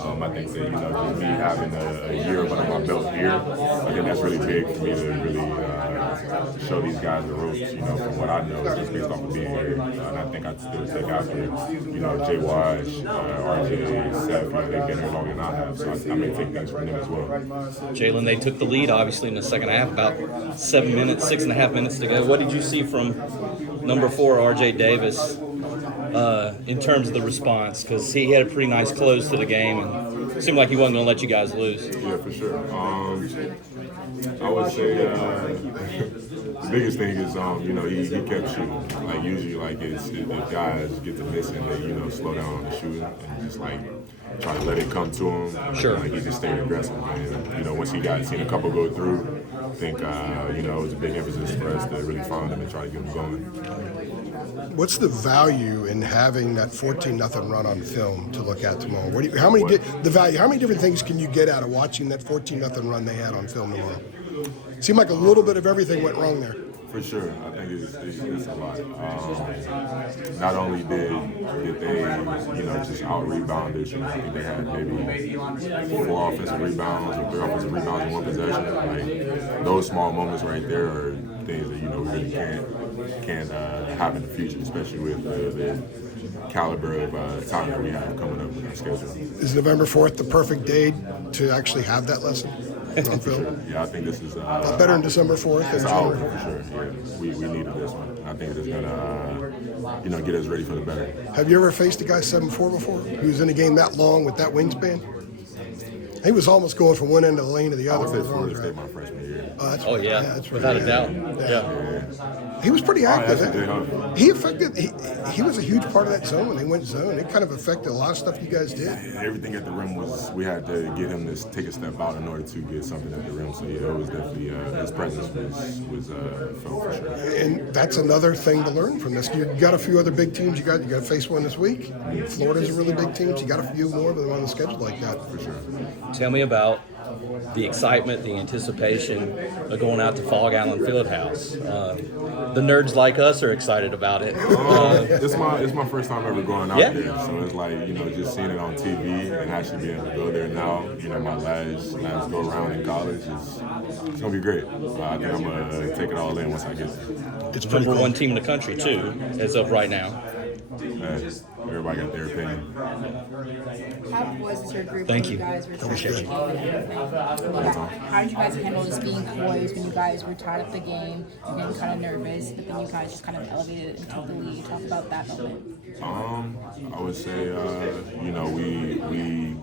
I think that, just me having a year under my belt here, I think that's really big for me to really show these guys the ropes, from what I know, just based off of being here. And I think I'd still take after, Jay Wash, RJ, Seth, they've been here longer than I have, so I may take things from them as well. Jae'Lyn, they took the lead, obviously, in the second half, about 6.5 minutes to go. What did you see from number 4, RJ Davis, in terms of the response? Because he had a pretty nice close to the game, and it seemed like he wasn't going to let you guys lose. Yeah, for sure. I would say the biggest thing is, he kept shooting. Like, usually, if guys get to missing, they, slow down on the shooting and just, try to let it come to him. Sure. He just stayed aggressive. And, once he seen a couple go through, I think, it was a big emphasis for us to really find him and try to get him going. What's the value in having that 14-0 run on film to look at tomorrow? How many different things can you get out of watching that 14-0 run they had on film tomorrow? Seemed like a little bit of everything went wrong there. For sure, I think it's a lot. Not only did they, just out-rebound us, I think they had maybe 4 offensive rebounds or 3 offensive rebounds in one possession. Those small moments right there are things that, really can't happen in the future, especially with the caliber of time that we have coming up with our schedule. Is November 4th the perfect day to actually have that lesson on film? Sure. Yeah, I think this is better than December 4th. It's out for sure. Yeah, we needed this one. And I think it's gonna, get us ready for the better. Have you ever faced a guy 7'4" before? Who was in a game that long with that wingspan? He was almost going from one end of the lane to the other. I would say Florida State my freshman year. That's without a doubt. Yeah. He was pretty active. He He was a huge part of that zone when they went zone. It kind of affected a lot of stuff you guys did. Everything at the rim we had to get him to take a step out in order to get something at the rim. So it was definitely his presence was felt for sure. And that's another thing to learn from this. You got a few other big teams. You got to face one this week. Florida's a really big team. So you got a few more of them on the schedule like that. For sure. Tell me about the excitement, the anticipation of going out to Fog Allen Fieldhouse. The nerds like us are excited about it. It's my first time ever going out there, so it's just seeing it on TV and actually being able to go there now. My last go around in college it's gonna be great. I think I'm gonna take it all in once I get there. It's number cool. 1 team in the country too, as of right now. Everybody got their opinion. How was your group Thank when you. you guys were Appreciate you. How did you guys handle just being poised when you guys were tied up the game and getting kind of nervous, but then you guys just kind of elevated and took the lead? Talk about that moment. I would say, we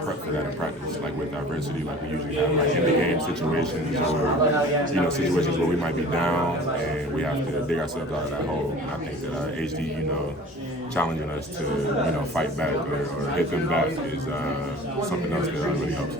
prep for that in practice, with adversity, we usually have, in the game situations or, situations where we might be down and we have to dig ourselves out of that hole. And I think that HD, challenging us to, fight back or hit them back is something else that really helps.